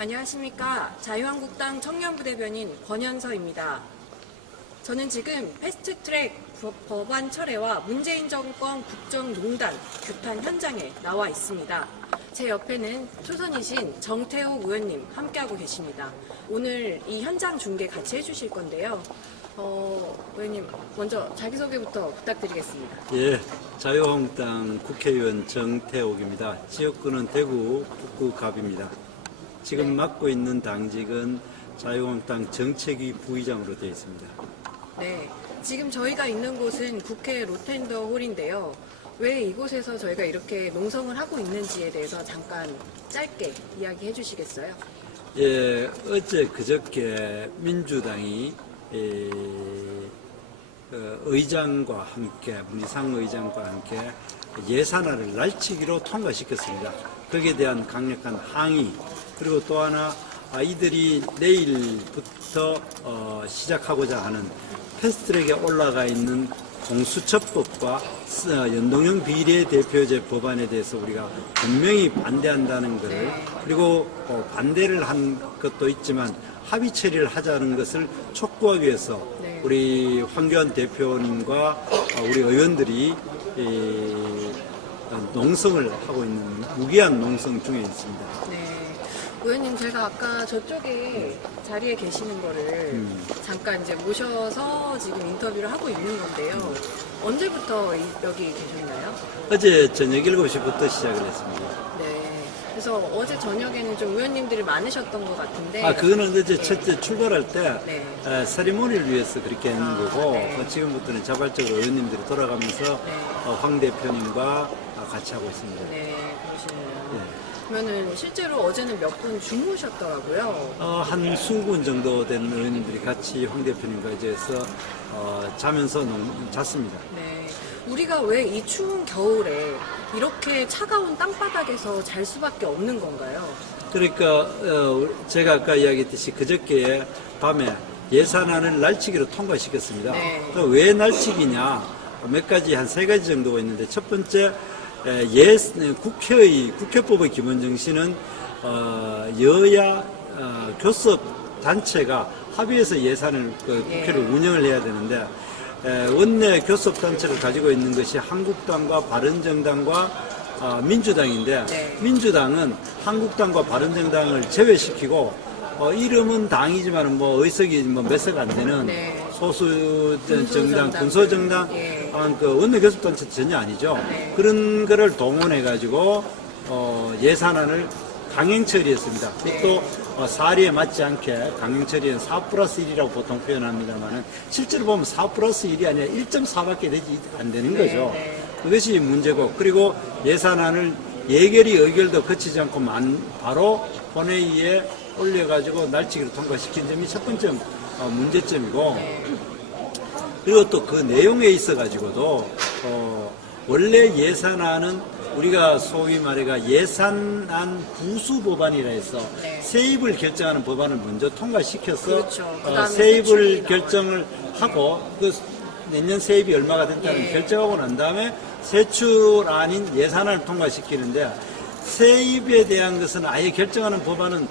안녕하십니까. 자유한국당 청년부대변인 권현서입니다. 저는 지금 패스트트랙 법안 철회와 문재인 정권 국정농단 규탄 현장에 나와 있습니다. 제 옆에는 초선이신 정태욱 의원님 함께하고 계십니다. 오늘 이 현장 중계 같이 해주실 건데요. 의원님 먼저 자기소개부터 부탁드리겠습니다. 예, 자유한국당 국회의원 정태욱입니다. 지역구는 대구 북구갑입니다. 지금 맡고 있는 당직은 자유한국당 정책위 부의장으로 되어 있습니다. 네, 지금 저희가 있는 곳은 국회 로텐더 홀인데요. 왜 이곳에서 저희가 이렇게 농성을 하고 있는지에 대해서 잠깐 짧게 이야기해 주시겠어요? 예, 어제 그저께 민주당이 의장과 함께, 문희상 의장과 함께 예산안을 날치기로 통과시켰습니다. 거기에 대한 강력한 항의, 그리고 또 하나 이들이 내일부터 시작하고자 하는 패스트트랙에 올라가 있는 공수처법과 연동형 비례대표제 법안에 대해서 우리가 분명히 반대한다는 것을, 그리고 반대를 한 것도 있지만 합의 처리를 하자는 것을 촉구하기 위해서 우리 황교안 대표님과 우리 의원들이 농성을 하고 있는 무기한 농성 중에 있습니다. 네. 의원님, 제가 아까 저쪽에 자리에 계시는 거를 잠깐 이제 모셔서 지금 인터뷰를 하고 있는 건데요. 언제부터 여기 계셨나요? 어제 저녁 7시부터 시작을 했습니다. 네. 그래서 어제 저녁에는 좀 의원님들이 많으셨던 것 같은데. 그거는 어제 첫째 출발할 때 네. 세리머니를 위해서 그렇게 했는 거고, 네. 지금부터는 자발적으로 의원님들이 돌아가면서 황 대표님과 같이 하고 있습니다. 네, 그러시네요. 네. 그러면은 실제로 어제는 몇 분 주무셨더라고요. 한 20분 정도 된 의원님들이 같이 황 대표님과 이제서 자면서 잤습니다. 네. 우리가 왜 이 추운 겨울에 이렇게 차가운 땅바닥에서 잘 수밖에 없는 건가요? 그러니까 제가 아까 이야기했듯이 그저께 밤에 예산안을 날치기로 통과시켰습니다. 네. 왜 날치기냐? 몇 가지, 한 3가지 정도가 있는데, 첫 번째, 국회법의 기본 정신은 여야 교섭 단체가 합의해서 예산을 국회를 운영을 해야 되는데, 원내 교섭 단체를 가지고 있는 것이 한국당과 바른정당과 민주당인데, 민주당은 한국당과 바른정당을 제외시키고 이름은 당이지만 의석이 몇 석 안 되는 소수 정당, 군소정당, 원내 교섭 단체 전혀 아니죠. 그런 거를 동원해 가지고 예산안을 강행 처리했습니다. 그것도 사리에 맞지 않게 강행 처리는 4+1이라고 보통 표현합니다만, 실제로 보면 4+1이 아니라 1.4밖에 안 되는 거죠. 그것이 문제고, 그리고 예산안을 예결위 의결도 거치지 않고 바로 본회의에 올려가지고 날치기로 통과시킨 점이 첫 번째 문제점이고, 그리고 또 그 내용에 있어가지고도 원래 예산안은 우리가 소위 말해가 예산안 부수 법안이라 해서 세입을 결정하는 법안을 먼저 통과시켜서 그렇죠. 세입을 결정을 하고 내년 세입이 얼마가 된다는 결정하고 난 다음에 세출안인 예산안을 통과시키는데, 세입에 대한 것은 아예 결정하는 법안은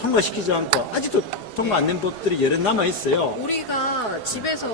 통과시키지 않고 아직도 통과 안 된 법들이 여러 남아 있어요. 우리가 집에서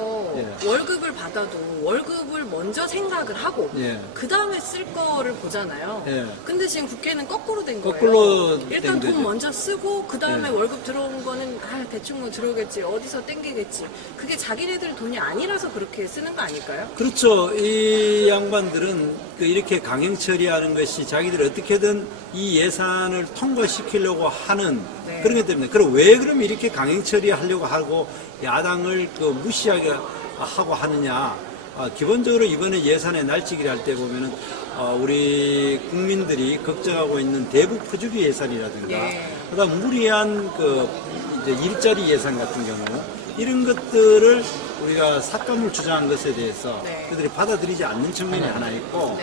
월급을 받아도 월급을 먼저 생각을 하고 그 다음에 쓸 거를 보잖아요. 근데 지금 국회는 거꾸로 된 거예요. 거꾸로 일단 된 돈 거죠. 먼저 쓰고 그 다음에 월급 들어온 거는 대충 뭐 들어오겠지, 어디서 땡기겠지. 그게 자기네들 돈이 아니라서 그렇게 쓰는 거 아닐까요? 그렇죠. 이 양반들은 이렇게 강행 처리하는 것이 자기들이 어떻게든 이 예산을 통과시키려고 하는 그런 것 때문에. 그럼 왜 그럼 이렇게 강행 처리하려고 하고 야당을 무시하게 하고 하느냐? 기본적으로 이번에 예산의 날치기를 할 때 보면은 우리 국민들이 걱정하고 있는 대북 퍼주기 예산이라든가, 그다음 무리한 이제 일자리 예산 같은 경우, 이런 것들을 우리가 삭감을 주장한 것에 대해서 그들이 받아들이지 않는 측면이 하나 있고,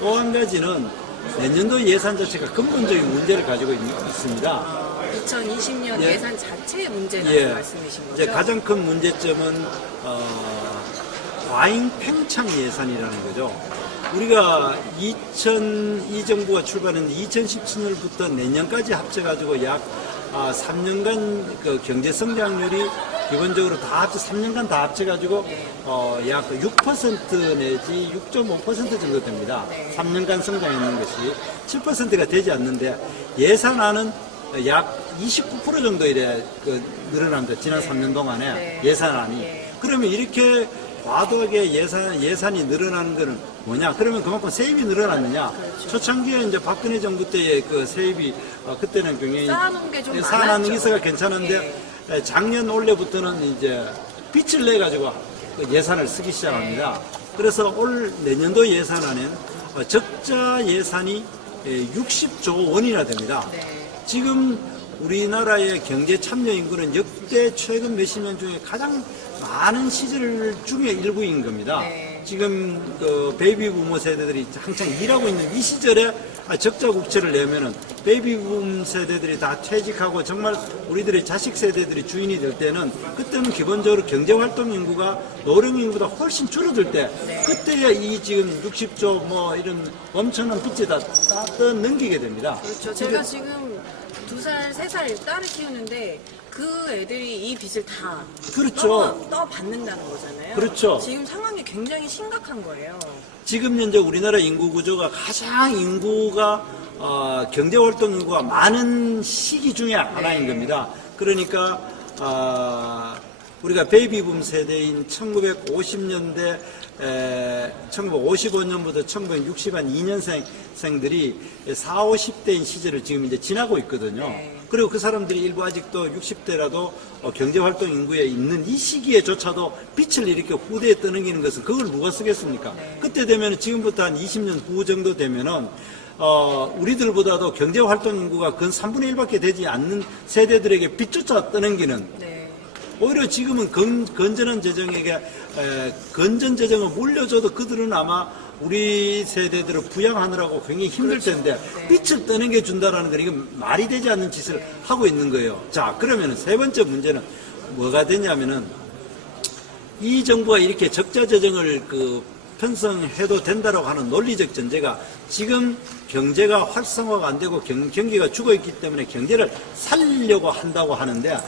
또 한 가지는 내년도 예산 자체가 근본적인 문제를 가지고 있습니다. 2020년 예산 자체의 문제라는 말씀이신 거죠? 이제 가장 큰 문제점은 과잉 팽창 예산이라는 거죠. 우리가 이 정부가 출발했는데 2017년부터 내년까지 합쳐가지고 약 3년간 그 경제 성장률이 기본적으로 다 합쳐 3년간 다 합쳐가지고 약 6% 내지 6.5% 정도 됩니다. 3년간 성장했는 것이 7%가 되지 않는데 예산안은 약 29% 정도 이래 늘어납니다. 지난 3년 동안에 예산안이. 그러면 이렇게 과도하게 예산이 늘어나는 것은 뭐냐? 그러면 그만큼 세입이 늘어났느냐? 그렇죠. 초창기에 이제 박근혜 정부 때의 그 세입이 그때는 굉장히 쌓아놓은 게 좀 쌓아놓은 많았죠. 기세가 괜찮은데 작년 올해부터는 이제 빚을 내 가지고 예산을 쓰기 시작합니다. 그래서 올 내년도 예산안엔 적자 예산이 60조 원이나 됩니다. 지금 우리나라의 경제 참여 인구는 역대 최근 몇십 년 중에 가장 많은 시절 중에 일부인 겁니다. 지금 그 베이비 부모 세대들이 한창 일하고 있는 이 시절에 적자 국채를 내면은 베이비 붐 세대들이 다 퇴직하고 정말 우리들의 자식 세대들이 주인이 될 때는 그때는 기본적으로 경제 활동 인구가 노령 인구보다 훨씬 줄어들 때 그때야 이 지금 60조 뭐 이런 엄청난 빚을 다 넘기게 됩니다. 그렇죠. 제가 지금 2살, 3살 딸을 키우는데 그 애들이 이 빚을 다 그렇죠. 떠받는다는 거잖아요. 그렇죠. 지금 상황이 굉장히 심각한 거예요. 지금 현재 우리나라 인구 구조가 가장 인구가 경제활동 인구가 많은 시기 중에 하나인 겁니다. 그러니까 우리가 베이비붐 세대인 1950년대 1955년부터 1960한 2년생들이 40, 50대인 시절을 지금 이제 지나고 있거든요. 그리고 그 사람들이 일부 아직도 60대라도 경제활동 인구에 있는 이 시기에조차도 빛을 이렇게 후대에 떠넘기는 것은 그걸 누가 쓰겠습니까? 그때 되면 지금부터 한 20년 후 정도 되면은 우리들보다도 경제활동 인구가 근 3분의 1밖에 되지 않는 세대들에게 빚조차 떠넘기는 오히려 지금은 건전한 재정에게 건전 재정을 물려줘도 그들은 아마 우리 세대들을 부양하느라고 굉장히 힘들 텐데 빚을 떠넘겨 준다라는 건 이건 말이 되지 않는 짓을 하고 있는 거예요. 자, 그러면 세 번째 문제는 뭐가 되냐면은 이 정부가 이렇게 적자 재정을 편성해도 된다라고 하는 논리적 전제가 지금 경제가 활성화가 안 되고 경기가 죽어 있기 때문에 경제를 살리려고 한다고 하는데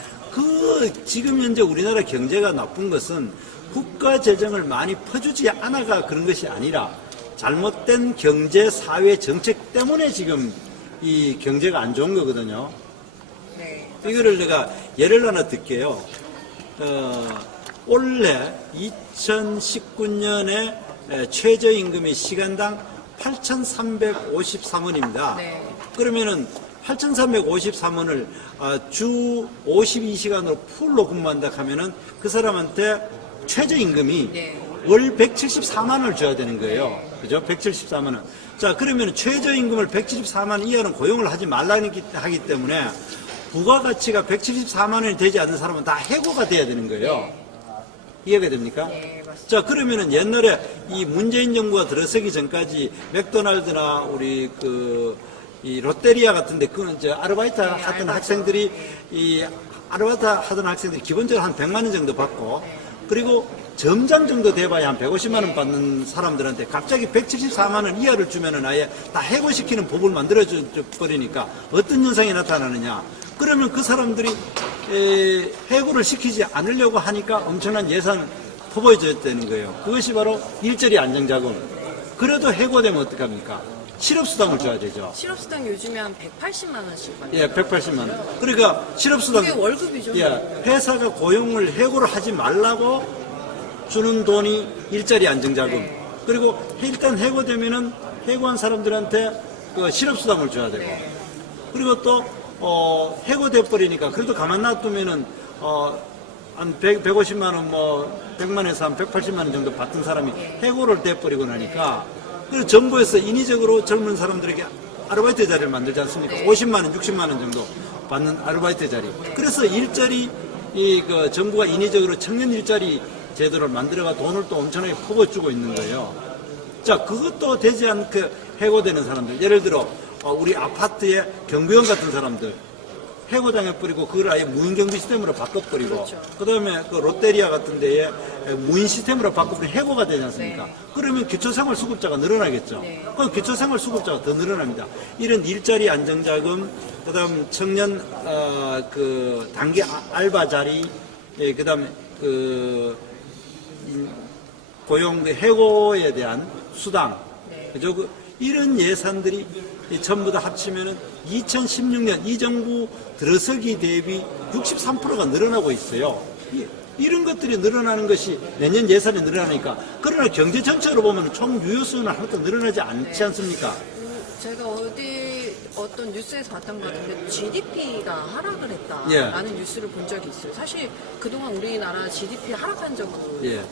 지금 현재 우리나라 경제가 나쁜 것은 국가 재정을 많이 퍼주지 않아가 그런 것이 아니라 잘못된 경제 사회 정책 때문에 지금 이 경제가 안 좋은 거거든요. 이거를 내가 예를 하나 들게요. 올해 2019년에 최저임금이 시간당 8,353원입니다. 그러면은 8,353원을 주 52시간으로 풀로 근무한다 하면은 그 사람한테 최저임금이 월 174만 원을 줘야 되는 거예요. 그죠? 174만 원. 자, 그러면 최저임금을 174만 원 이하는 고용을 하지 말라고 하기 때문에 부가가치가 174만 원이 되지 않는 사람은 다 해고가 돼야 되는 거예요. 이해가 됩니까? 자, 그러면은 옛날에 이 문재인 정부가 들어서기 전까지 맥도날드나 우리 이 롯데리아 같은데 그건 이제 아르바이트 하던 학생들이 아르바이트 하던 학생들이 기본적으로 한 100만 원 정도 받고 그리고 점장 정도 돼봐야 한 150만 원 받는 사람들한테 갑자기 174만 원 이하를 주면은 아예 다 해고시키는 법을 만들어줘 버리니까 어떤 현상이 나타나느냐? 그러면 그 사람들이 해고를 시키지 않으려고 하니까 엄청난 예산을 퍼부어져야 되는 거예요. 그것이 바로 일자리 안정자금. 그래도 해고되면 어떡합니까? 실업수당을 줘야 되죠. 실업수당 요즘에 한 180만 원씩 받아요. 예, 180만 원. 그러니까 실업수당. 그게 월급이죠. 예, 회사가 고용을 해고를 하지 말라고 주는 돈이 일자리 안정자금. 그리고 일단 해고되면은 해고한 사람들한테 그 실업수당을 줘야 되고. 그리고 또 해고돼 버리니까 그래도 가만 놔두면은 한 150만 원, 100만에서 한 180만 원 정도 받던 사람이 해고를 돼버리고 나니까 그리고 정부에서 인위적으로 젊은 사람들에게 아르바이트 자리를 만들지 않습니까? 50만 원, 60만 원 정도 받는 아르바이트 자리. 그래서 정부가 인위적으로 청년 일자리 제도를 만들어가 돈을 또 엄청나게 퍼부어주고 있는 거예요. 자, 그것도 되지 않게 해고되는 사람들. 예를 들어, 우리 아파트에 경비원 같은 사람들. 해고당해버리고 그걸 아예 무인경비 시스템으로 바꿔버리고 그렇죠. 그다음에 그 롯데리아 같은 데에 무인 시스템으로 바꿔버리면 해고가 되지 않습니까? 네. 그러면 기초생활수급자가 늘어나겠죠. 네. 그럼 기초생활수급자가 더 늘어납니다. 이런 일자리 안정자금, 그다음 청년 그 단기 알바 자리, 예, 그다음에 그 고용 해고에 대한 수당, 네. 그죠? 이런 예산들이 전부 다 합치면은 2016년 이 정부 들어서기 대비 63%가 늘어나고 있어요. 이런 것들이 늘어나는 것이 내년 예산이 늘어나니까, 그러나 경제 전체로 보면 총 유효수는 하나도 늘어나지 않지 않습니까? 제가 어떤 뉴스에서 봤던 것 같은데 GDP가 하락을 했다라는 뉴스를 본 적이 있어요. 사실 그동안 우리나라 GDP 하락한 적은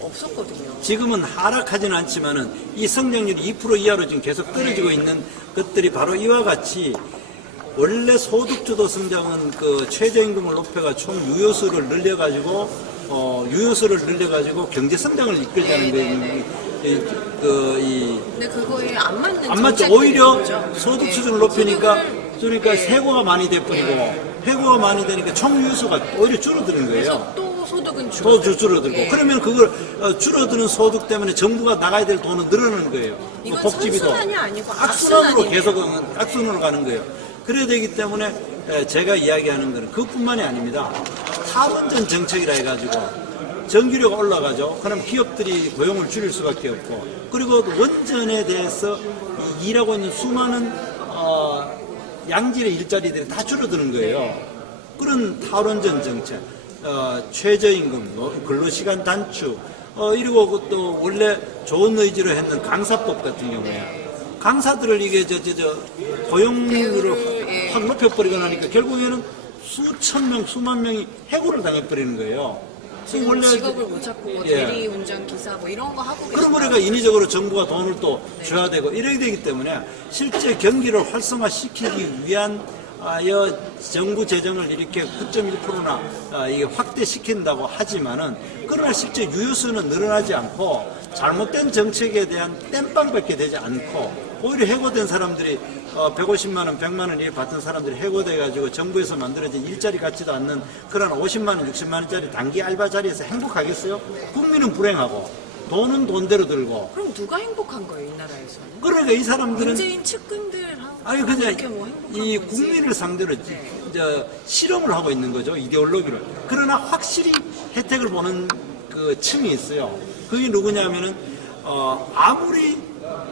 없었거든요. 지금은 하락하지는 않지만은 이 성장률이 2% 이하로 지금 계속 떨어지고 있는 것들이 바로 이와 같이, 원래 소득주도 성장은 그 최저임금을 높여가 총 유효수를 늘려가지고 경제 성장을 이끌자는 거예요. 근데 그거에 안 맞는 안 맞죠. 정책들이 오히려 있죠. 소득 수준을 높이니까 네. 세고가 많이 돼버리고, 해고가 많이 되니까 총 유효수가 오히려 줄어드는 거예요. 그래서 또 소득은 더 줄어들고. 예. 그러면 그걸 줄어드는 소득 때문에 정부가 나가야 될 돈은 늘어나는 거예요. 이건 복지비도 선순환이 아니고 악순환으로 악순환이네요. 계속 악순환으로 가는 거예요. 그래야 되기 때문에 제가 이야기하는 것은 그뿐만이 아닙니다. 탈원전 정책이라 해가지고 전기료가 올라가죠. 그럼 기업들이 고용을 줄일 수밖에 없고, 그리고 원전에 대해서 일하고 있는 수많은 양질의 일자리들이 다 줄어드는 거예요. 그런 탈원전 정책, 최저임금, 근로시간 단축, 이러고 또 원래 좋은 의지로 했는 강사법 같은 경우에 강사들을 이게 고용률을 확 높여버리고 나니까 결국에는 수천 명, 수만 명이 해고를 당해버리는 거예요. 지금 직업을 못 찾고 뭐 대리 운전 기사 뭐 이런 거 하고 그런 거니까 인위적으로 정부가 돈을 또 줘야 되고 이래야 되기 때문에 실제 경기를 활성화시키기 위한 정부 재정을 이렇게 9.1%나 이게 확대시킨다고 하지만은, 그러나 실제 유효수는 늘어나지 않고 잘못된 정책에 대한 땜빵밖에 되지 않고, 오히려 해고된 사람들이 150만 원, 100만 원 일 받던 사람들이 해고돼가지고 정부에서 만들어진 일자리 같지도 않는 그런 50만 원, 60만 원짜리 단기 알바 자리에서 행복하겠어요? 국민은 불행하고 돈은 돈대로 들고. 그럼 누가 행복한 거예요, 이 나라에서는? 그러니까 이 사람들은 문재인 측근들하고 아니 그냥 이렇게 뭐 행복한 이 거지. 국민을 상대로 실험을 하고 있는 거죠, 이데올로기를. 그러나 확실히 혜택을 보는 그 층이 있어요. 그게 누구냐면은 아무리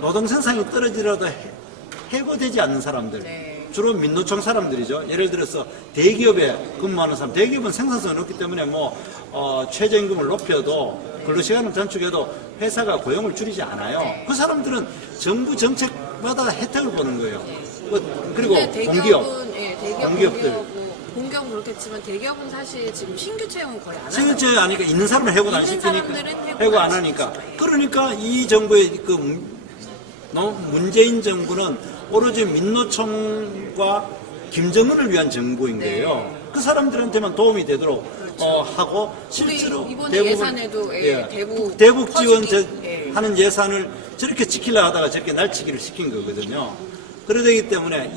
노동 생산이 떨어지더라도 해고되지 않는 사람들. 네. 주로 민노총 사람들이죠. 예를 들어서 대기업에 근무하는 사람, 대기업은 생산성이 높기 때문에 최저임금을 높여도 근로시간을 단축해도 회사가 고용을 줄이지 않아요. 그 사람들은 정부 정책마다 혜택을 보는 거예요. 그리고 공기업, 공기업들. 공기업은 그렇겠지만 대기업은 사실 지금 신규 채용은 거의 안 하죠. 신규 채용 아니까 있는 사람은 해고도 안 있는 시키니까, 사람들은 해고 안 하니까. 그러니까 이 정부의 문재인 정부는 오로지 민노총과 김정은을 위한 정부인 거예요. 그 사람들한테만 도움이 되도록 하고, 실제로 이번에 예산에도 대북 지원 퍼주기, 하는 예산을 저렇게 지키려 하다가 저렇게 날치기를 시킨 거거든요. 그러기 때문에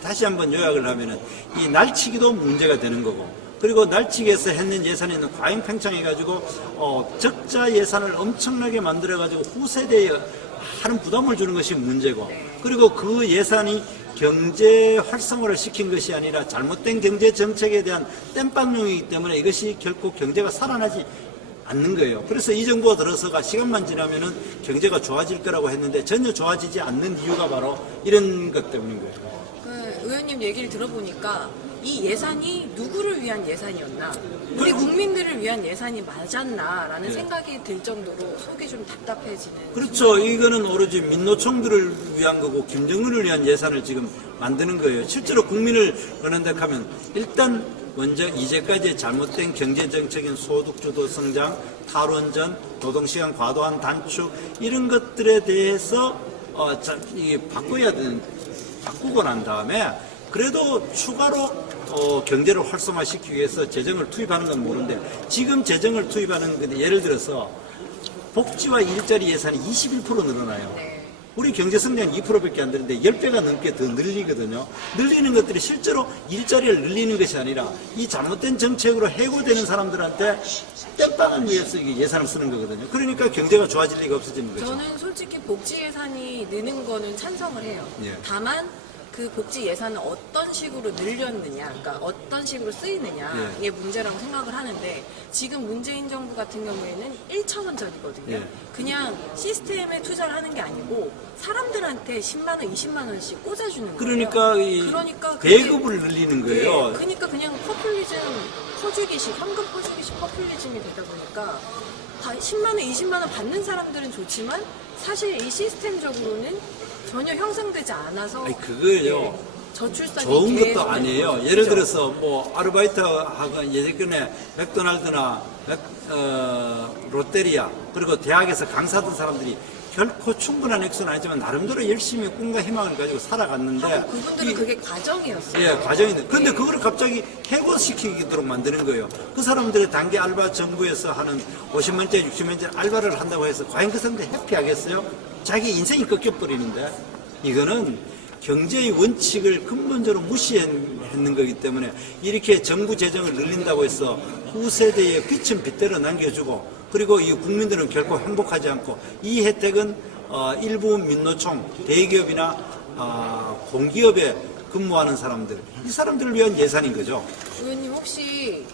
다시 한번 요약을 하면은 이 날치기도 문제가 되는 거고, 그리고 날치기에서 했는 예산에는 과잉팽창해가지고 적자 예산을 엄청나게 만들어가지고 후세대에 하는 부담을 주는 것이 문제고, 그리고 그 예산이 경제 활성화를 시킨 것이 아니라 잘못된 경제 정책에 대한 땜빵용이기 때문에 이것이 결코 경제가 살아나지 않는 거예요. 그래서 이 정부가 들어서가 시간만 지나면은 경제가 좋아질 거라고 했는데 전혀 좋아지지 않는 이유가 바로 이런 것 때문인 거예요. 의원님 얘기를 들어보니까 이 예산이 누구를 위한 예산이었나, 우리 국민들을 위한 예산이 맞았나라는 생각이 들 정도로 속이 좀 답답해지는. 그렇죠. 이거는 오로지 민노총들을 위한 거고 김정은을 위한 예산을 지금 만드는 거예요. 실제로 국민을 원한다 하면 일단 먼저 이제까지 잘못된 경제정책인 소득주도 성장, 탈원전, 노동시간 과도한 단축 이런 것들에 대해서 바꾸고 난 다음에 그래도 추가로 경제를 활성화시키기 위해서 재정을 투입하는 건 모르는데, 지금 재정을 투입하는 건데 예를 들어서 복지와 일자리 예산이 21% 늘어나요. 우리 경제 성장이 2%밖에 안 되는데 10배가 넘게 더 늘리거든요. 늘리는 것들이 실제로 일자리를 늘리는 것이 아니라 이 잘못된 정책으로 해고되는 사람들한테 땜빵을 위해서 이게 예산을 쓰는 거거든요. 그러니까 경제가 좋아질 리가 없어지는 거죠. 저는 솔직히 복지 예산이 느는 거는 찬성을 해요. 예. 다만 그 복지 예산을 어떤 식으로 늘렸느냐, 그러니까 어떤 식으로 쓰이느냐의 문제라고 생각을 하는데 지금 문재인 정부 같은 경우에는 1차원적이거든요. 예. 그냥 시스템에 투자를 하는 게 아니고 사람들한테 10만 원, 20만 원씩 꽂아주는 거예요. 그러니까 배급을 늘리는 거예요. 네, 그러니까 그냥 퍼퓰리즘 퍼주기식, 현금 퍼주기식 퍼퓰리즘이 되다 보니까 10만 원, 20만 원 받는 사람들은 좋지만 사실 이 시스템적으로는 전혀 형성되지 않아서 그거요. 저출산이 좋은 계속 것도 아니에요. 되는 예를 거죠. 들어서 뭐 아르바이트하고 예전에 맥도날드나 롯데리아 그리고 대학에서 강사던 사람들이 결코 충분한 액수는 아니지만 나름대로 열심히 꿈과 희망을 가지고 살아갔는데 그분들은 그게 과정이었어요. 예, 과정인데. 근데 그거를 갑자기 해고시키도록 만드는 거예요. 그 사람들의 단기 알바 정부에서 하는 50만짜리, 60만짜리 알바를 한다고 해서 과연 그 사람들 해피하겠어요? 자기 인생이 꺾여버리는데 이거는 경제의 원칙을 근본적으로 무시했는 거기 때문에 이렇게 정부 재정을 늘린다고 해서 후세대에 빚은 빚대로 남겨주고 그리고 이 국민들은 결코 행복하지 않고 이 혜택은 일부 민노총, 대기업이나 공기업에 근무하는 사람들 이 사람들을 위한 예산인 거죠. 의원님 혹시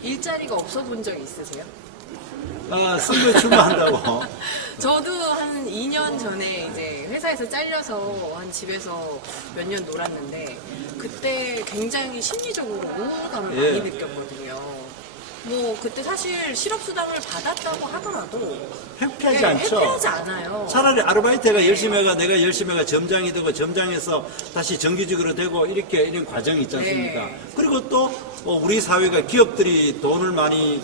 일자리가 없어 본 적 있으세요? 선거 출마한다고. 저도 한 2년 전에 이제 회사에서 잘려서 한 집에서 몇 년 놀았는데 그때 굉장히 심리적으로 우울감을 많이 느꼈거든요. 뭐 그때 사실 실업수당을 받았다고 하더라도 해피하지 않죠. 해피하지 않아요. 차라리 아르바이트가 열심히 해가 내가 열심히 해가 점장이 되고 점장에서 다시 정규직으로 되고 이런 과정이 있지 않습니까? 네. 그리고 또 우리 사회가 기업들이 돈을 많이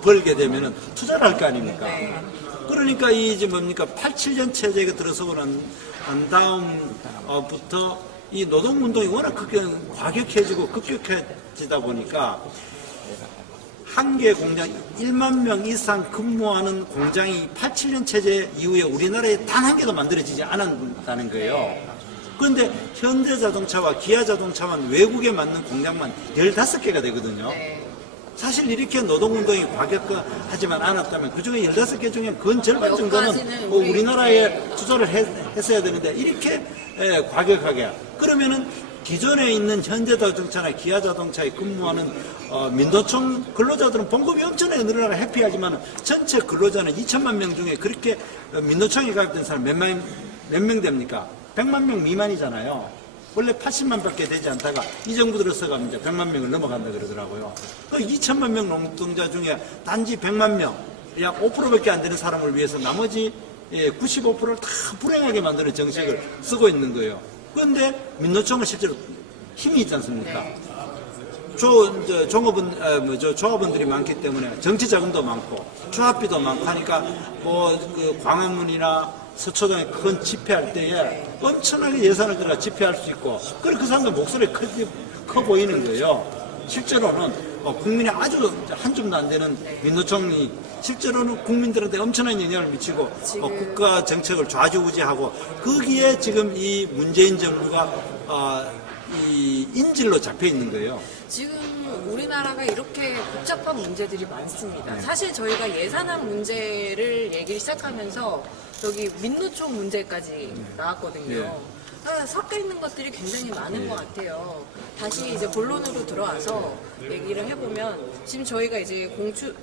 벌게 되면은 투자를 할 거 아닙니까? 네. 그러니까 이제 뭡니까 87년 체제가 들어서고 난 다음부터 이 노동운동이 워낙 과격해지고 급격해지다 보니까 한 개 공장 1만 명 이상 근무하는 공장이 87년 체제 이후에 우리나라에 단 한 개도 만들어지지 않았다는 거예요. 그런데 현대자동차와 기아자동차만 외국에 맞는 공장만 15개가 되거든요. 사실 이렇게 노동운동이 과격하지만 않았다면 그중에 15개 중에 근 절반 정도는 우리나라에 투자를 했어야 되는데 이렇게 과격하게 그러면은 기존에 있는 현대자동차나 기아자동차에 근무하는 민노총 근로자들은 봉급이 엄청나게 늘어나가 해피하지만 전체 근로자는 2천만 명 중에 그렇게 민노총에 가입된 사람 몇 명 됩니까? 100만 명 미만이잖아요. 원래 80만 밖에 되지 않다가 이 정부 들어서가 이제 100만 명을 넘어간다 그러더라고요. 그 2천만 명 노동자 중에 단지 100만 명, 약 5%밖에 안 되는 사람을 위해서 나머지 95%를 다 불행하게 만드는 정책을 쓰고 있는 거예요. 그런데 민노총은 실제로 힘이 있지 않습니까? 조합원들이 많기 때문에 정치 자금도 많고 조합비도 많고 하니까 그 광화문이나 서초동에 큰 집회할 때에 엄청나게 예산을 들어 집회할 수 있고 그리고 그 사람들 목소리가 커 보이는 거예요. 실제로는 국민이 아주 한 줌도 안 되는 민노총이 실제로는 국민들한테 엄청난 영향을 미치고 국가 정책을 좌지우지하고 거기에 지금 이 문재인 정부가 이 인질로 잡혀 있는 거예요. 지금 우리나라가 이렇게 복잡한 문제들이 많습니다. 사실 저희가 예산안 문제를 얘기를 시작하면서 여기 민노총 문제까지 나왔거든요. 섞여 있는 것들이 굉장히 많은 것 같아요. 다시 이제 본론으로 들어와서 얘기를 해보면 지금 저희가 이제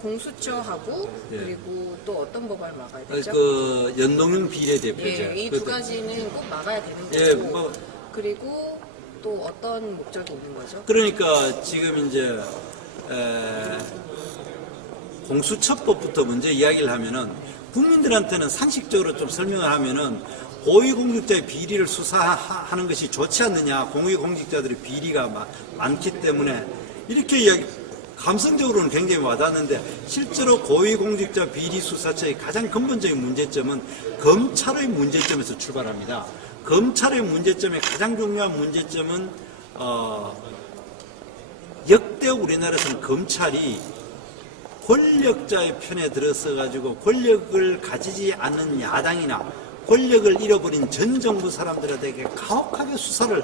공수처하고 그리고 또 어떤 법안을 막아야 되죠? 그 연동형 비례대표제. 이 두 가지는 꼭 막아야 되는 거고 그리고 또 어떤 목적이 있는 거죠? 그러니까 지금 이제 공수처법부터 먼저 이야기를 하면은 국민들한테는 상식적으로 좀 설명을 하면은 고위공직자의 비리를 수사하는 것이 좋지 않느냐. 고위공직자들의 비리가 많기 때문에 이렇게 이야기, 감성적으로는 굉장히 와닿는데 실제로 고위공직자 비리 수사처의 가장 근본적인 문제점은 검찰의 문제점에서 출발합니다. 검찰의 문제점의 가장 중요한 문제점은 역대 우리나라에서는 검찰이 권력자의 편에 들어서 가지고 권력을 가지지 않는 야당이나 권력을 잃어버린 전 정부 사람들에게 가혹하게 수사를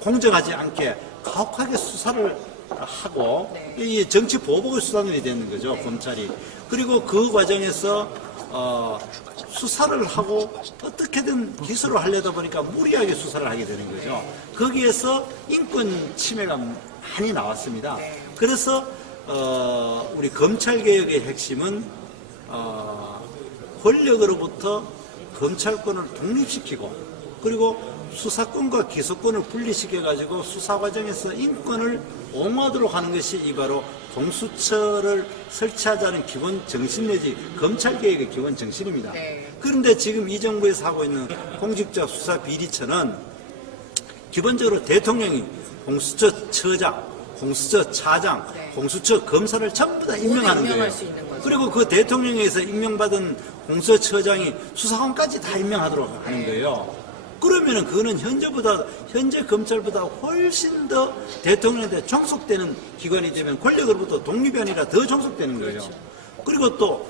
공정하지 않게 가혹하게 수사를 하고 네. 이 정치 보복의 수단이 되는 거죠. 검찰이. 그리고 그 과정에서 수사를 하고 어떻게든 기소를 하려다 보니까 무리하게 수사를 하게 되는 거죠. 거기에서 인권 침해가 많이 나왔습니다. 그래서 우리 검찰개혁의 핵심은 권력으로부터 검찰권을 독립시키고 그리고 수사권과 기소권을 분리시켜가지고 수사 과정에서 인권을 옹호하도록 하는 것이 이 바로 공수처를 설치하자는 기본 정신 내지 검찰개혁의 기본 정신입니다. 네. 그런데 지금 이 정부에서 하고 있는 공직자 수사 비리처는 기본적으로 대통령이 공수처 처장, 공수처 차장, 네. 공수처 검사를 전부 다 임명하는 임명할 거예요. 수 있는 거죠. 그리고 그 대통령에서 임명받은 공수처장이 수사관까지 다 임명하도록 하는 거예요. 그러면은 그거는 현재 검찰보다 훨씬 더 대통령한테 종속되는 기관이 되면 권력으로부터 독립이 아니라 더 종속되는 거예요. 그렇죠. 그리고 또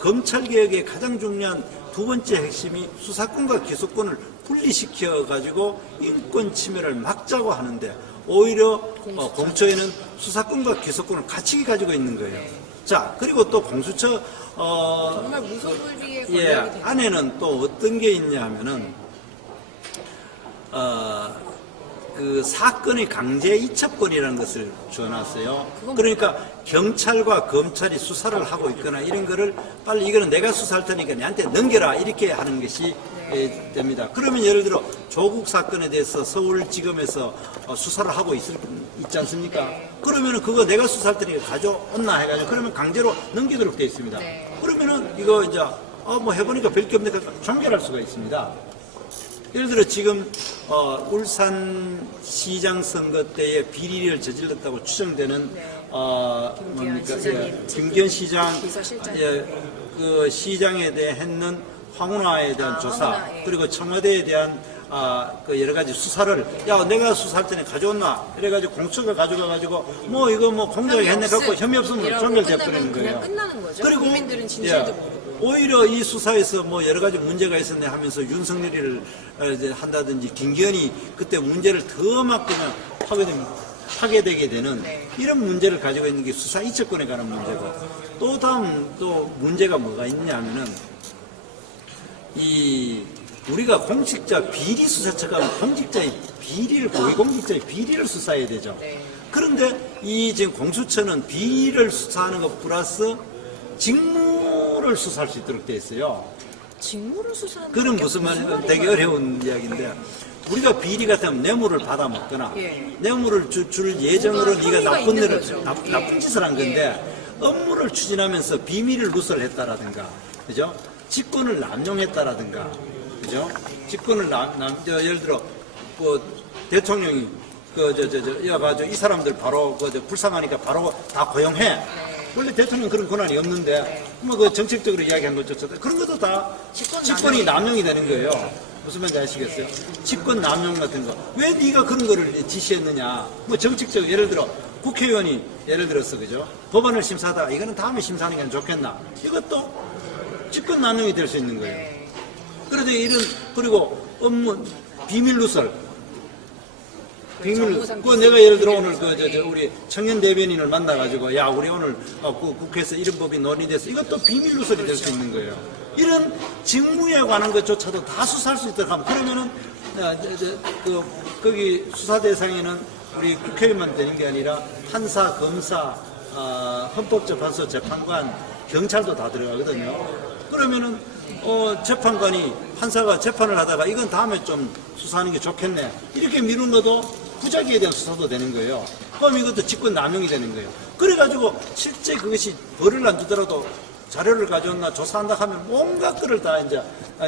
검찰개혁의 가장 중요한 두 번째 핵심이 수사권과 기소권을 분리시켜 가지고 인권 침해를 막자고 하는데 오히려 공처에는 수사권과 기소권을 같이 가지고 있는 거예요. 자, 그리고 또 공수처 정말 무소불위의 권력이 예, 되죠. 안에는 또 어떤 게 있냐 하면은 그 사건의 강제 이첩권이라는 것을 줘놨어요. 그러니까 경찰과 검찰이 수사를 하고 있거나 이런 거를 빨리 이거는 내가 수사할 테니까 내한테 넘겨라 이렇게 하는 것이 됩니다. 그러면 예를 들어 조국 사건에 대해서 서울지검에서 수사를 하고 있지 않습니까? 그러면은 그거 내가 수사할 테니까 가져온나 해가지고 그러면 강제로 넘기도록 되어 있습니다. 그러면은 이거 이제 뭐 해보니까 별 게 없으니까 종결할 수가 있습니다. 예를 들어 지금 울산시장 선거 때에 비리를 저질렀다고 추정되는 김기현 시장 그 시장에 대한 황운하에 대한 조사 그리고 청와대에 대한 그 여러 가지 수사를 내가 수사할 때는 가져왔나 이래가지고 공수처가 가져가가지고 뭐 이거 뭐 공정하게 했네 갖고 혐의 없으면 종결돼 버리는 거예요. 끝나는 거죠. 그리고 국민들은 진실도 모르고. 오히려 이 수사에서 뭐 여러 가지 문제가 있었네 하면서 윤석열이를 한다든지 김기현이 그때 문제를 더 막 그냥 하게 되게 되는 이런 문제를 가지고 있는 게 수사 이첩권에 관한 문제고 또 다음 또 문제가 뭐가 있냐면은 우리가 공직자 비리 수사처가 공직자의 비리를 고위공직자의 비리를 수사해야 되죠. 그런데 이 지금 공수처는 비리를 수사하는 것 플러스 직무를 수사할 수 있도록 되어 있어요. 직무를 수사하는 그건 무슨 말이냐면 되게 어려운 이야기인데 우리가 비리 같으면 뇌물을 받아 먹거나 뇌물을 줄 예정으로 네가 나쁜 짓을 한 건데 업무를 추진하면서 비밀을 누설했다라든가 그죠? 직권을 남용했다라든가 그죠? 직권을 예를 들어 대통령이 가지고 이 사람들 바로 불쌍하니까 바로 다 고용해. 원래 대통령 그런 권한이 없는데 뭐 그 정책적으로 이야기한 것조차도 그런 것도 다 직권이 남용이 되는 거예요. 무슨 말인지 아시겠어요? 직권 남용 같은 거. 왜 네가 그런 거를 지시했느냐? 뭐 정책적 예를 들어 국회의원이 예를 들어서 그죠? 법안을 심사하다가 이거는 다음에 심사하는 게 좋겠나? 이것도 직권 남용이 될 수 있는 거예요. 그런데 그리고 업무 비밀 누설. 내가 예를 들어 오늘 우리 청년 대변인을 만나가지고 우리 오늘 국회에서 이런 법이 논의돼서 이것도 비밀 누설이 될 수 있는 거예요. 이런 직무에 관한 것조차도 다 수사할 수 있도록 하면 그러면은 거기 수사 대상에는 우리 국회의원만 되는 게 아니라 판사, 검사, 헌법재판소 재판관, 경찰도 다 들어가거든요. 그러면은 재판관이 판사가 재판을 하다가 이건 다음에 좀 수사하는 게 좋겠네 이렇게 미루는 것도 부작위에 대한 수사도 되는 거예요. 그럼 이것도 직권 남용이 되는 거예요. 그래가지고 실제 그것이 벌을 안 주더라도 자료를 가져왔나 조사한다 하면 온갖 거를 다 이제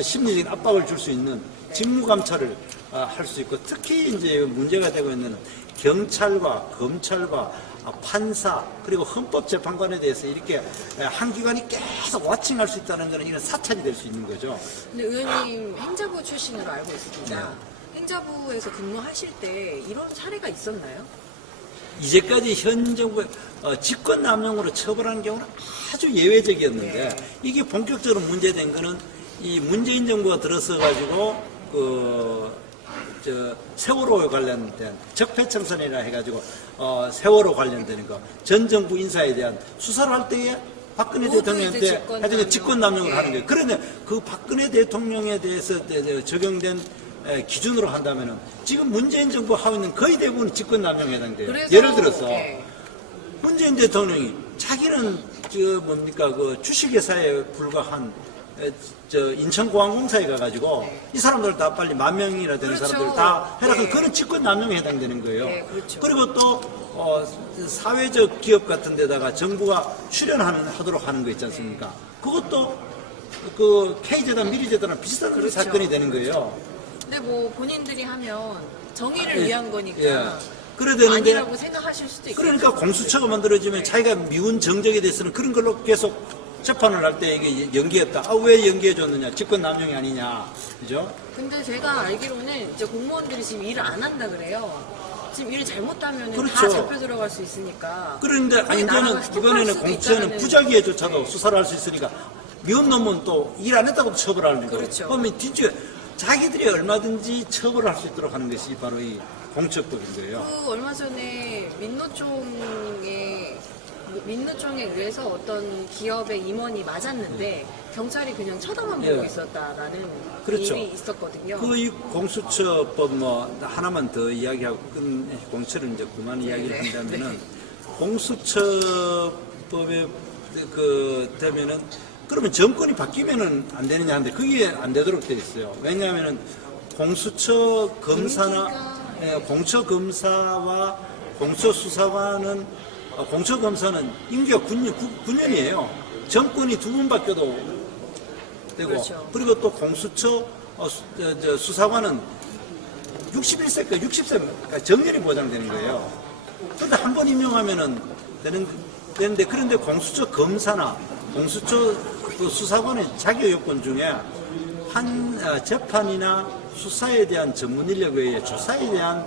심리적인 압박을 줄 수 있는 직무 감찰을 할 수 있고 특히 이제 문제가 되고 있는 경찰과 검찰과 판사 그리고 헌법재판관에 대해서 이렇게 한 기관이 계속 워칭할 수 있다는 것은 이런 사찰이 될 수 있는 거죠. 근데 의원님 행자부 출신으로 알고 있습니다. 행자부에서 근무하실 때 이런 사례가 있었나요? 이제까지 현 정부의 직권남용으로 처벌하는 경우는 아주 예외적이었는데 네. 이게 본격적으로 문제된 거는 이 문재인 정부가 들어서 가지고 세월호 관련된 적폐청산이라 해가지고 세월호 관련되는 거 전 정부 인사에 대한 수사를 할 때에 박근혜 모두 대통령한테 이제 직권남용. 직권남용을 예. 하는 거예요. 그런데 그 박근혜 대통령에 대해서 적용된 기준으로 한다면은 지금 문재인 정부 하고 있는 거의 대부분 직권남용에 해당돼요. 그래서, 예를 들어서 예. 문재인 대통령이 자기는 그 주식회사에 불과한 인천공항공사에 가가지고 네. 이 사람들 다 빨리 10,000명이나 되는 그렇죠. 사람들 다 해라. 네. 그런 직권남용에 해당되는 거예요. 네, 그렇죠. 그리고 또 사회적 기업 같은 데다가 정부가 하도록 하는 거 있지 않습니까? 그것도 그 K재단, 미리재단이랑 비슷한 그렇죠. 사건이 되는 거예요. 근데 뭐 본인들이 하면 정의를 예. 위한 거니까 예. 그래야 되는데 아니라고 생각하실 수도 있겠죠. 그러니까 공수처가 만들어지면 네. 자기가 미운 정적에 대해서는 그런 걸로 계속 재판을 할 때 이게 연기했다. 왜 연기해줬느냐? 직권남용이 아니냐. 그죠? 근데 제가 알기로는 이제 공무원들이 지금 일을 안 한다 그래요. 지금 일을 잘못하면 다 그렇죠. 잡혀 들어갈 수 있으니까. 그런데 거의 나라가 이제는 스톱할 이번에는 수도 공수처는 있다는- 부작위에조차도 네. 수사를 할 수 있으니까 미운 놈은 또 일 안 했다고 처벌하는 거예요. 그렇죠. 그러면 뒤쪽에 자기들이 얼마든지 처벌할 수 있도록 하는 것이 바로 이 공처법인 거예요. 그 얼마 전에 민노총에 의해서 어떤 기업의 임원이 맞았는데 경찰이 그냥 쳐다만 보고 예. 있었다라는 그렇죠. 일이 있었거든요. 이 공수처법 하나만 더 이야기하고 공처를 이제 그만 이야기를 네. 한다면은 공수처법에 되면은 그러면 정권이 바뀌면은 안 되느냐 하는데 그게 안 되도록 돼 있어요. 왜냐하면은 공수처 검사나 공처 검사와 공처 수사관은 공처 검사는 임기가 9년이에요. 정권이 2번 바뀌어도 되고 그렇죠. 그리고 또 공수처 수사관은 61세까지 60세까지 정년이 보장되는 거예요. 그런데 한 번 임명하면은 되는데 그런데 공수처 검사나 공수처 수사관의 자격 요건 중에 한 재판이나 수사에 대한 전문 인력에 의해 조사에 대한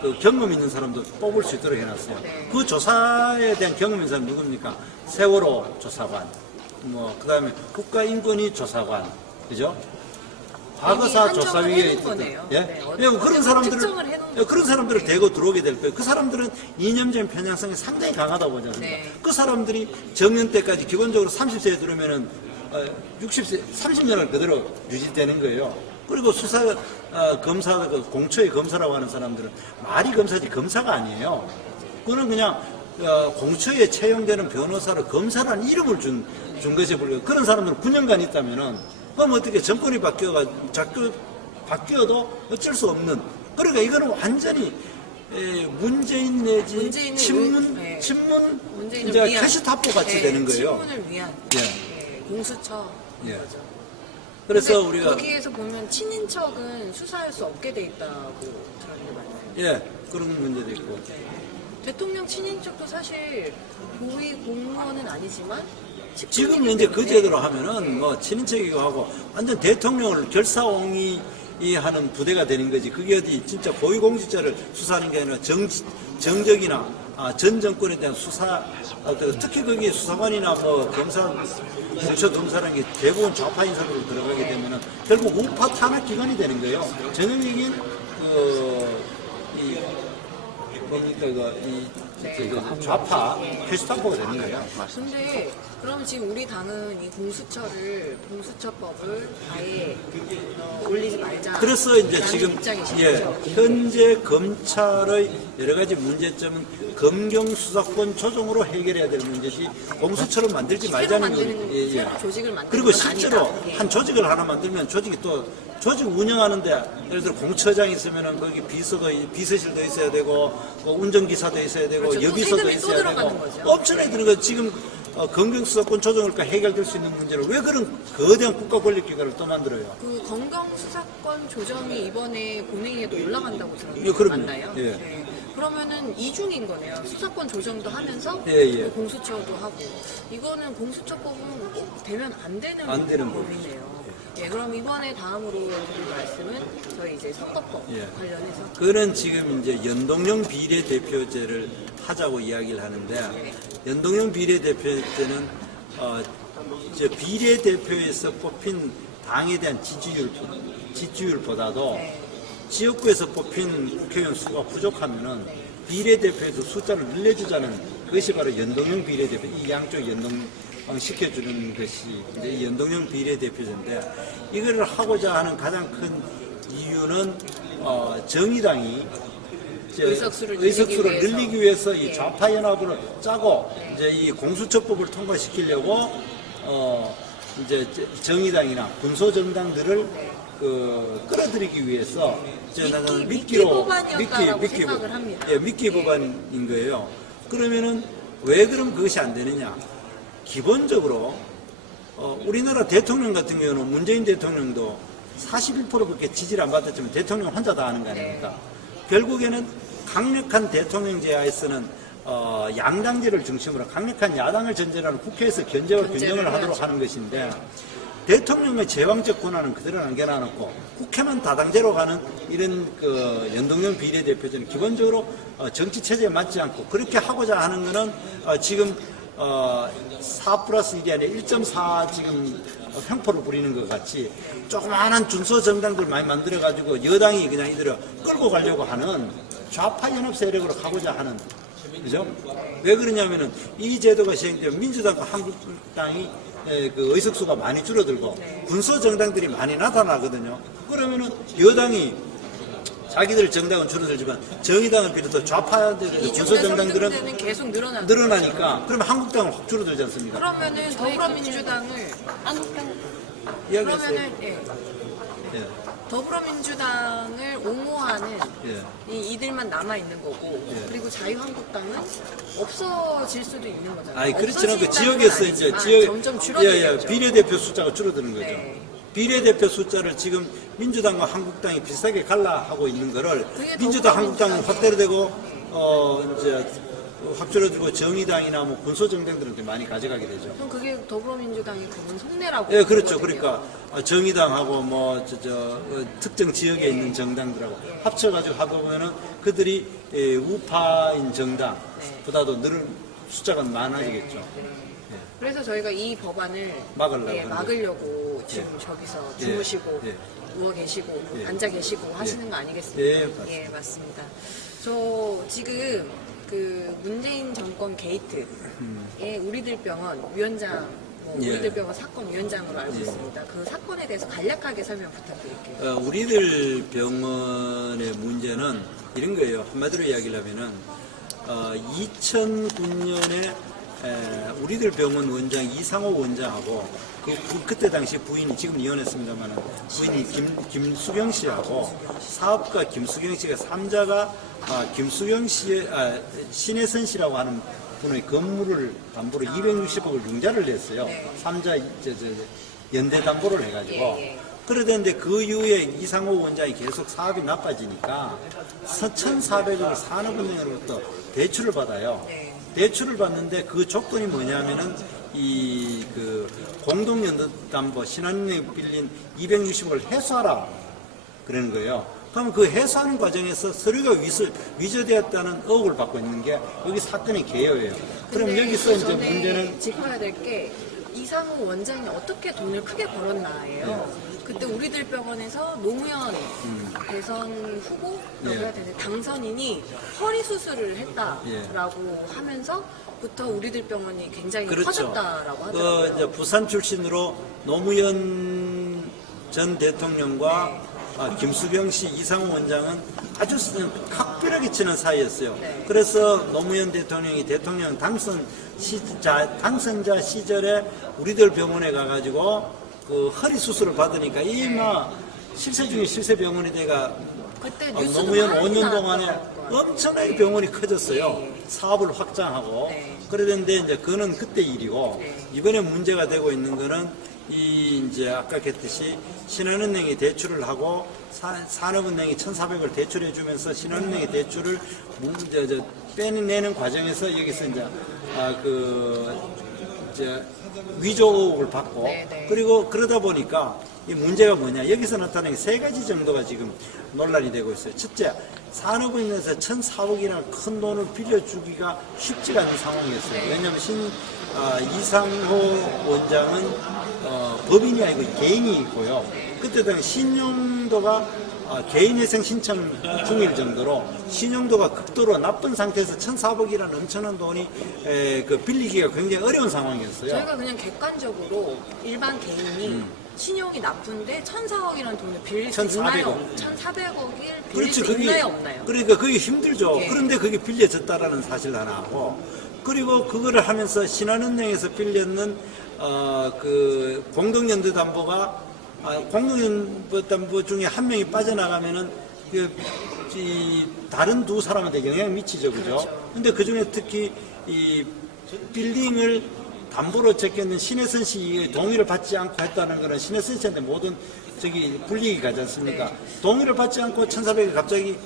그 경험 있는 사람도 뽑을 수 있도록 해놨어요. 네. 그 조사에 대한 경험 있는 사람 누굽니까? 세월호 조사관, 그다음에 국가인권위 조사관, 그죠? 과거사 한정을 조사위에 해놓은 있던, 거네요. 예? 네, 예, 그런 사람들을 특정을 해놓은 그런 사람들을 대거 들어오게 될 거예요. 그 사람들은 이념적인 편향성이 상당히 강하다고 보지 않습니까? 네. 그 사람들이 정년 때까지 기본적으로 30세에 들어오면은 60세, 30년을 그대로 유지되는 거예요. 그리고 검사, 공처의 검사라고 하는 사람들은 말이 검사지 검사가 아니에요. 그거는 그냥 공처에 채용되는 변호사를 검사라는 이름을 준 것에 불과해요. 그런 사람들은 9년간 있다면은 그럼 어떻게 정권이 바뀌어도 어쩔 수 없는. 그러니까 이거는 완전히 문재인 내지 문재인을 친문 문재인을 이제 위한, 캐시타포 같이 네, 되는 거예요. 친문을 위한 예. 공수처. 예. 거죠. 그래서 근데 우리가 거기에서 보면 친인척은 수사할 수 없게 돼 있다고 들었는데 맞나요? 예 그런 문제도 있고 네. 대통령 친인척도 사실 고위 공무원은 아니지만 지금 측근이기 이제 그 때문에 제도로 하면은 친인척이고 하고 완전 대통령을 결사옹이 하는 부대가 되는 거지. 그게 어디 진짜 고위공직자를 수사하는 게 아니라 정적이나 전 정권에 대한 수사, 특히 거기에 수사관이나 공처 검사라는 게 대부분 좌파 인사들로 들어가게 되면은 결국 우파 탄압 기관이 되는 거예요. 전형적인 좌파 캐시타포가 되는 거예요. 근데 그럼 지금 우리 당은 이 공수처법을 아예 올리지 말자. 그래서 이제 라는 지금 입장이신 예, 거죠? 현재 검찰의 여러 가지 문제점은 검경 수사권 조정으로 해결해야 될 문제지 공수처를 만들지 말자는 거예요. 새로 조직을 만드는 그리고 건 실제로 아니다. 예. 한 조직을 하나 만들면 조직이 또 조직 운영하는데 예를 들어 공처장이 있으면은 거기 비서실도 있어야 되고 운전기사도 있어야 되고 그렇죠. 또 여비서도 세금이 또 있어야 들어가는 되고 거죠. 엄청나게 드는 거 지금 검경수사권 조정을까 해결될 수 있는 문제를 왜 그런 거대한 국가 권력기관을 또 만들어요? 그 건강수사권 조정이 이번에 본회의에도 올라간다고 들었는데 예, 그럼요. 맞나요? 예. 네. 그러면은 이중인 거네요. 수사권 조정도 하면서 예. 또 공수처도 하고 이거는 공수처법은 꼭 되면 안 되는 법이네요. 예, 그럼 이번에 다음으로 드릴 말씀은 저희 이제 선거법 예. 관련해서 그는 지금 이제 연동형 비례대표제를 하자고 이야기를 하는데 연동형 비례대표 때는 비례대표에서 뽑힌 당에 대한 지지율보다도 지역구에서 뽑힌 국회의원 수가 부족하면은 비례대표에서 숫자를 늘려주자는 그것이 바로 연동형 비례대표, 이 양쪽 연동시켜주는 것이 이제 연동형 비례대표제인데 이거를 하고자 하는 가장 큰 이유는 정의당이 의석수를 늘리기 위해서 이 좌파 연합을 짜고 이제 이 공수처법을 통과시키려고 이제 정의당이나 군소 정당들을 끌어들이기 위해서 미끼 법안이었다라고 생각을 합니다. 미끼 법안인 거예요. 그러면은 왜 그럼 그것이 안 되느냐? 기본적으로 우리나라 대통령 같은 경우는 문재인 대통령도 41%밖에 지지를 안 받았지만 대통령 혼자 다 하는 거 아닙니까? 결국에는 강력한 대통령제 하에서는 양당제를 중심으로 강력한 야당을 전제로 하는 국회에서 견제와 균형을 하도록 하는 것인데 대통령의 제왕적 권한은 그대로 남겨놔놓고 국회만 다당제로 가는 이런 연동형 비례대표제는 기본적으로 정치 체제에 맞지 않고 그렇게 하고자 하는 거는 지금 4+1이 아니라 1.4 지금 횡포를 부리는 것 같이 조그마한 준소 정당들 많이 만들어가지고 여당이 그냥 이들을 끌고 가려고 하는 좌파 연합 세력으로 가고자 하는 그죠? 왜 그러냐면은 이 제도가 시행되면 민주당과 한국당이 그 의석수가 많이 줄어들고 군소 정당들이 많이 나타나거든요. 그러면은 여당이 자기들 정당은 줄어들지만 정의당을 비롯해 좌파들의 군소 정당들은 계속 늘어나니까 그러면 한국당은 확 줄어들지 않습니까? 그러면은 더불어민주당을 그러면은 더불어민주당을 옹호하는 이들만 남아 있는 거고 그리고 자유한국당은 없어질 수도 있는 거잖아요. 아니 그렇지는 그 지역에서 이제 지역 점점 줄어들죠. 비례대표 숫자가 줄어드는 거죠. 비례대표 숫자를 지금 민주당과 한국당이 비슷하게 갈라하고 있는 거를 민주당, 한국당은 확대로 되고 이제 확 줄어들고 정의당이나 뭐 군소정당들한테 많이 가져가게 되죠. 그럼 그게 더불어민주당의 그분 속내라고. 예, 그렇죠. 그러니까 정의당하고 뭐 특정 지역에 있는 정당들하고 합쳐가지고 하다 보면은 그들이 우파인 정당보다도 늘 숫자가 많아지겠죠. 그래서 저희가 이 법안을 막으려고 지금 저기서 주무시고 누워 계시고 앉아 계시고 하시는 거 아니겠습니까? 맞습니다. 맞습니다. 저 지금 그 문재인 정권 게이트의 우리들 병원 위원장, 우리들 병원 사건 위원장으로 알고 있습니다. 그 사건에 대해서 간략하게 설명 부탁드릴게요. 우리들 병원의 문제는 이런 거예요. 한마디로 이야기를 하면은 2009년에 우리들 병원 원장 이상호 원장하고 그때 당시 부인이 지금 이혼했습니다만 부인이 김수경 씨하고 사업가 김수경 씨가 3자가 김수경 씨의 신혜선 씨라고 하는 분의 건물을 담보로 260억을 융자를 냈어요. 3자 연대 담보를 해가지고. 그러던데 그 이후에 이상호 원장이 계속 사업이 나빠지니까 1,400억을 산업은행으로부터 대출을 받아요. 대출을 받는데 그 조건이 뭐냐면은 그 공동연대담보 신한은행이 빌린 260억을 회수하라 그러는 거예요. 그러면 그 회수하는 과정에서 서류가 위조되었다는 의혹을 받고 있는 게 여기 사건의 개요예요. 그럼 여기서 이제 문제는 짚어야 될 게 이상호 원장이 어떻게 돈을 크게 벌었나예요. 그때 우리들 병원에서 노무현 대선 후보라고 해야 되는데 당선인이 허리 수술을 했다라고 하면서부터 우리들 병원이 굉장히 커졌다라고 하더라고요. 이제 부산 출신으로 노무현 전 대통령과 김수경 씨, 이상호 원장은 아주 각별하게 친한 사이였어요. 그래서 노무현 대통령이 대통령 당선자 시절에 우리들 병원에 가가지고 그 허리 수술을 받으니까 실세 중에 실세 병원이 돼가 노무현 5년 동안에 엄청나게 병원이 커졌어요. 사업을 확장하고. 그러는데 이제 그거는 그때 일이고 이번에 문제가 되고 있는 거는 이제 아까 했듯이 신한은행이 대출을 하고 산업은행이 1,400을 대출해 주면서 신한은행의 대출을 빼내는 과정에서 여기서 이제 위조 의혹을 받고 그리고 그러다 보니까 이 문제가 뭐냐? 여기서 나타나는 세 가지 정도가 지금 논란이 되고 있어요. 첫째, 산업은행에서 1,400억이나 큰 돈을 빌려주기가 쉽지가 않은 상황이었어요. 왜냐하면 이상호 원장은 법인이 아니고 개인이고요. 그때 당시 신용도가 개인회생 신청 중일 정도로 신용도가 극도로 나쁜 상태에서 1,400억이라는 엄청난 돈이 그 빌리기가 굉장히 어려운 상황이었어요. 저희가 그냥 객관적으로 일반 개인이 신용이 나쁜데 1,400억이라는 돈을 빌릴 수 1,400억. 있나요? 1,400억을 빌릴 그렇죠. 수 있나요? 없나요? 그러니까 그게 힘들죠. 예. 그런데 그게 빌려졌다라는 사실 하나 하고, 그리고 그거를 하면서 신한은행에서 빌렸는 그 공동연대담보가 공동연대담보 중에 한 명이 빠져나가면은 다른 두 사람한테 영향을 미치죠, 그죠? 그렇죠. 근데 그 중에 특히 이 빌딩을 담보로 제꼈는 신혜선 씨의 동의를 받지 않고 했다는 거는 신혜선 씨한테 모든 불이익이 가지 않습니까? 네. 동의를 받지 않고 1,400이 갑자기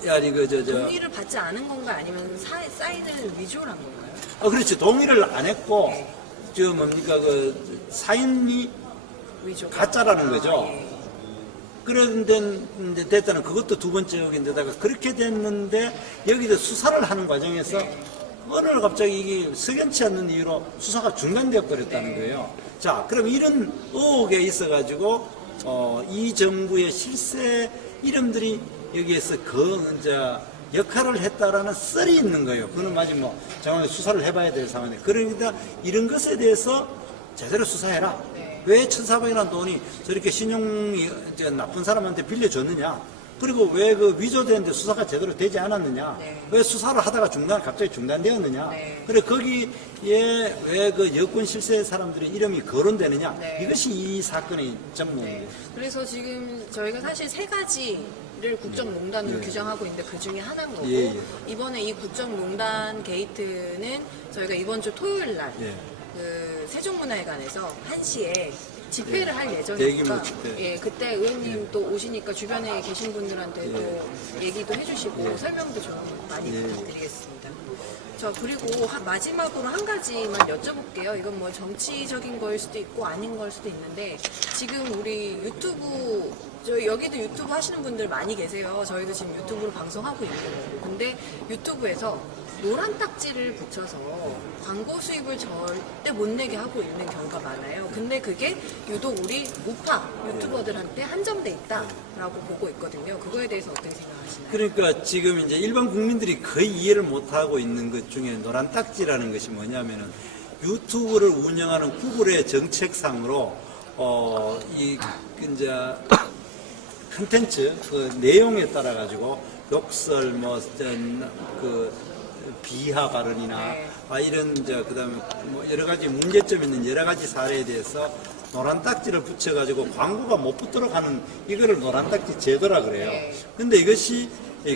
동의를 받지 않은 건가 아니면 사인을 위조를 한 건가요? 그렇지. 동의를 안 했고 사인이 위조. 가짜라는 거죠. 예. 그런데 됐다는 그것도 두 번째 역인데다가 그렇게 됐는데 여기서 수사를 하는 과정에서 어느 날 갑자기 이게 석연치 않는 이유로 수사가 중단되어 버렸다는 거예요. 자, 그럼 이런 의혹에 있어가지고 이 정부의 실세 이름들이 여기에서 역할을 했다라는 썰이 있는 거예요. 그건 아직 정확히 수사를 해봐야 될 상황인데, 그러니까 이런 것에 대해서 제대로 수사해라. 왜 1,400이라는 돈이 저렇게 신용이 나쁜 사람한테 빌려줬느냐? 그리고 왜 그 위조되는데 수사가 제대로 되지 않았느냐? 네. 왜 수사를 하다가 갑자기 중단되었느냐? 네. 그래 거기에 왜 그 여권 실세 사람들의 이름이 거론되느냐? 네. 이것이 이 사건의 전문이에요. 네. 그래서 지금 저희가 사실 세 가지를 국정농단으로 규정하고 있는데 그 중에 하나인 거고, 예. 이번에 이 국정농단 게이트는 저희가 이번 주 토요일 날 예. 그 세종문화회관에서 1시에 집회를 할 대규모 예정이니까, 집회. 예, 그때 의원님 또 오시니까 주변에 계신 분들한테도 얘기도 해주시고 설명도 좀 많이 부탁드리겠습니다. 그리고 마지막으로 한 가지만 여쭤볼게요. 이건 정치적인 거일 수도 있고 아닌 걸 수도 있는데, 지금 우리 유튜브, 여기도 유튜브 하시는 분들 많이 계세요. 저희도 지금 유튜브로 방송하고 있고, 근데 유튜브에서 노란 딱지를 붙여서 광고 수입을 절대 못 내게 하고 있는 경우가 많아요. 근데 그게 유독 우리 우파 유튜버들한테 한정돼 있다라고 보고 있거든요. 그거에 대해서 어떻게 생각하시나요? 그러니까 지금 이제 일반 국민들이 거의 이해를 못하고 있는 것 중에 노란 딱지라는 것이 뭐냐면은 유튜브를 운영하는 구글의 정책상으로 컨텐츠 그 내용에 따라 가지고 욕설 비하 발언이나 이런 그다음에 여러 가지 문제점 있는 여러 가지 사례에 대해서 노란 딱지를 붙여가지고 광고가 못 붙도록 하는 이거를 노란 딱지 제도라 그래요. 근데 이것이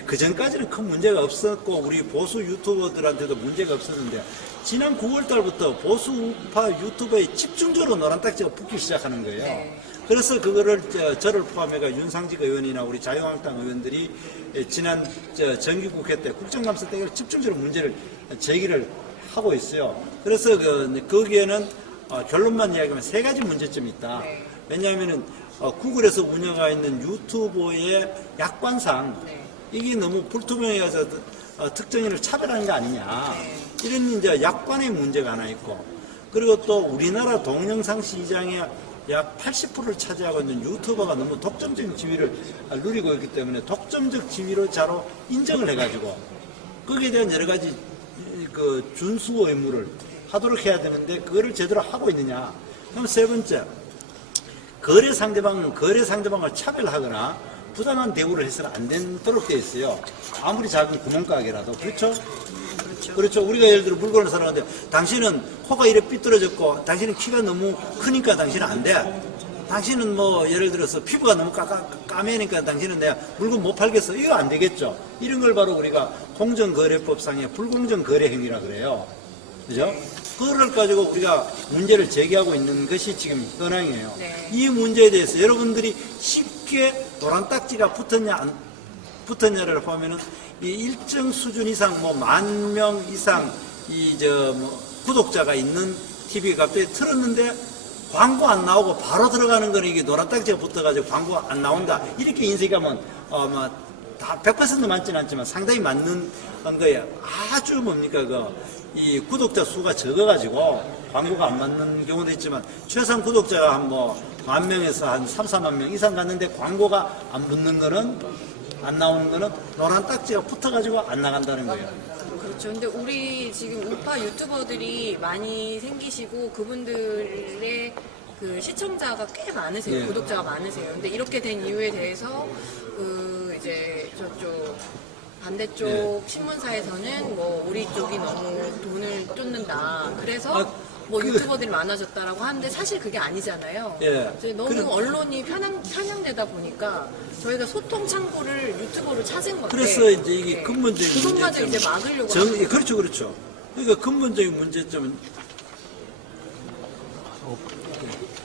그 전까지는 큰 문제가 없었고 우리 보수 유튜버들한테도 문제가 없었는데 지난 9월 달부터 보수 우파 유튜버에 집중적으로 노란 딱지가 붙기 시작하는 거예요. 그래서 그거를 저를 포함해가 윤상직 의원이나 우리 자유한국당 의원들이 지난 정기국회 때 국정감사 때 집중적으로 문제를 제기를 하고 있어요. 그래서 거기에는 결론만 이야기하면 세 가지 문제점이 있다. 왜냐하면은 구글에서 운영하고 있는 유튜버의 약관상 이게 너무 불투명해서 특정인을 차별하는 거 아니냐. 이런 이제 약관의 문제가 하나 있고, 그리고 또 우리나라 동영상 시장의 약 80%를 차지하고 있는 유튜버가 너무 독점적 지위를 누리고 있기 때문에 독점적 지위로 자로 인정을 해가지고 거기에 대한 여러 가지 준수 의무를 하도록 해야 되는데 그거를 제대로 하고 있느냐. 그럼 세 번째, 거래 상대방을 차별하거나 부당한 대우를 해서는 안 되도록 되어 있어요. 아무리 작은 구멍가게라도. 그렇죠? 그렇죠. 우리가 예를 들어 물건을 사러 가는데 당신은 코가 이래 삐뚤어졌고 당신은 키가 너무 크니까 당신은 안 돼. 당신은 예를 들어서 피부가 너무 까매니까 당신은 내가 물건 못 팔겠어. 이거 안 되겠죠. 이런 걸 바로 우리가 공정거래법상의 불공정 거래 행위라 그래요. 그죠? 그거를 가지고 우리가 문제를 제기하고 있는 것이 지금 현황이에요. 이 문제에 대해서 여러분들이 쉽게 노란 딱지가 붙었냐 안 붙었냐를 보면은 이 일정 수준 이상 10,000명 이상 구독자가 있는 TV가 갑자기 틀었는데 광고 안 나오고 바로 들어가는 거는 이게 노란 딱지가 붙어가지고 광고 안 나온다. 이렇게 인식하면, 다 100% 맞지는 않지만 상당히 맞는 거에 아주 뭡니까, 이 구독자 수가 적어가지고 광고가 안 맞는 경우도 있지만 최소한 구독자가 한 10,000명에서 한 3, 4만 명 이상 갔는데 광고가 안 붙는 거는, 안 나오는 거는 노란 딱지가 붙어가지고 안 나간다는 거예요. 그렇죠. 근데 우리 지금 우파 유튜버들이 많이 생기시고 그분들의 그 시청자가 꽤 많으세요. 예. 구독자가 많으세요. 근데 이렇게 된 이유에 대해서 이제 저쪽 반대쪽 예. 신문사에서는 뭐 우리 쪽이 너무 돈을 쫓는다. 그래서 뭐 그- 유튜버들이 많아졌다라고 하는데 사실 그게 아니잖아요. 예. 이제 너무 그럼- 언론이 편향되다 보니까 저희가 소통 창구를 유튜버로 찾은 건데. 그래서 이제 이게 네. 근본적인 그것마저 문제점은 이제 막으려고 하는 거예요. 그렇죠, 그렇죠. 그러니까 근본적인 문제점은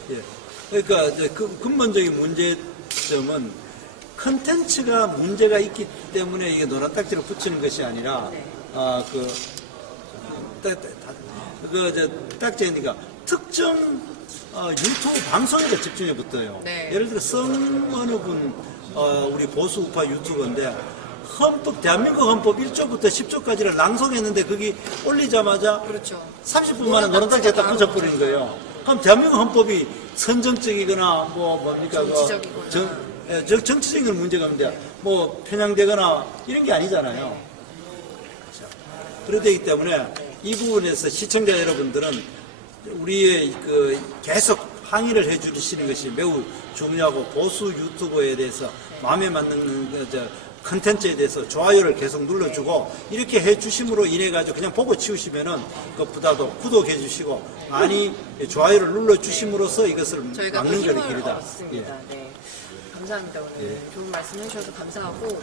예. 그러니까 이제 근본적인 문제점은 컨텐츠가 문제가 있기 때문에 이게 노란 딱지를 붙이는 것이 아니라 네. 딱지니까 특정 유튜브 방송에도 집중해 붙어요. 네. 예를 들어 어느 분 우리 보수 우파 유튜버인데 대한민국 헌법 1조부터 10조까지를 낭송했는데 거기 올리자마자 그렇죠. 30분 만에 노란 딱지가 딱 붙여버리는 거예요. 그럼 대한민국 헌법이 선정적이거나 뭡니까 정치적이거나. 정치적인 문제가 있는데 뭐 편향되거나 이런 게 아니잖아요. 그렇기 때문에 이 부분에서 시청자 여러분들은 우리의 계속 항의를 해주시는 것이 매우 중요하고 보수 유튜버에 대해서 마음에 맞는 컨텐츠에 대해서 좋아요를 계속 눌러주고 이렇게 해주심으로 인해 가지고 그냥 보고 치우시면은 그것보다도 구독해 주시고 많이 좋아요를 눌러주심으로써 이것을 저희가 막는 힘을 것이 길이다. 얻습니다. 네. 감사합니다. 오늘 예. 좋은 말씀 해주셔서 감사하고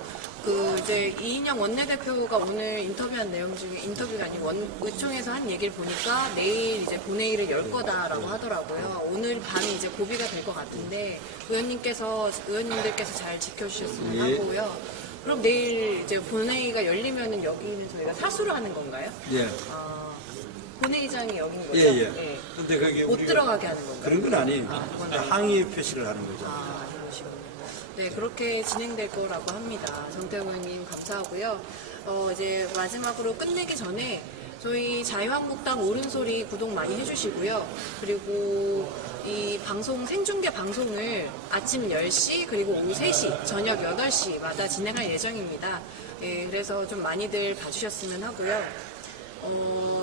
이제 이인영 원내대표가 오늘 인터뷰한 내용 중에 인터뷰가 아니고 의총에서 한 얘기를 보니까 내일 이제 본회의를 열 거다라고 하더라고요. 오늘 밤이 이제 고비가 될 것 같은데 의원님들께서 잘 지켜주셨으면 예. 하고요. 그럼 내일 이제 본회의가 열리면은 여기는 저희가 사수를 하는 건가요? 예. 본회의장이 여긴 거죠? 예, 예. 네. 근데 거기 못 우리가 들어가게 하는 건가요? 그런 건 아니에요. 그건 아니에요. 항의 표시를 하는 거죠. 이런 식으로. 네, 그렇게 진행될 거라고 합니다. 정태호 의원님 감사하고요. 이제 마지막으로 끝내기 전에 저희 자유한국당 옳은소리 구독 많이 해주시고요. 그리고 이 방송, 생중계 방송을 아침 10시 그리고 오후 3시, 저녁 8시마다 진행할 예정입니다. 예, 그래서 좀 많이들 봐주셨으면 하고요.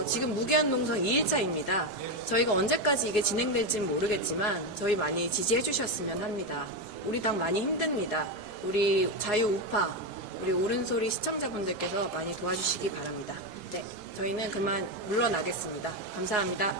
지금 무기한 농성 2일차입니다. 저희가 언제까지 이게 진행될지는 모르겠지만 저희 많이 지지해 주셨으면 합니다. 우리 당 많이 힘듭니다. 우리 자유우파, 우리 옳은소리 시청자분들께서 많이 도와주시기 바랍니다. 네, 저희는 그만 물러나겠습니다. 감사합니다.